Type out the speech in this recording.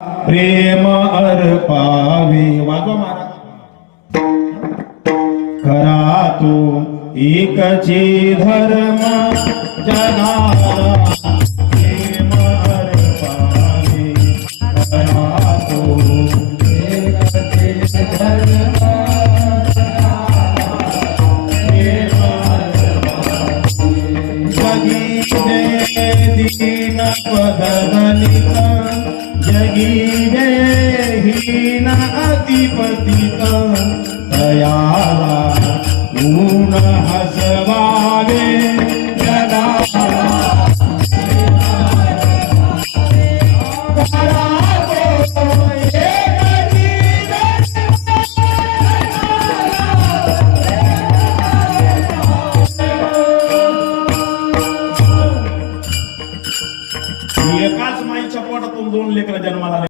प्रेम अर्पावे वाजवा महाराज खरा तो एकचे धर्म जगाला प्रेम अर्पावे खरा तो एकचे धर्म प्रेम अर्पावे जगी दीन पददलित जगी हीन अतिपतित दयाला गुण हसवावे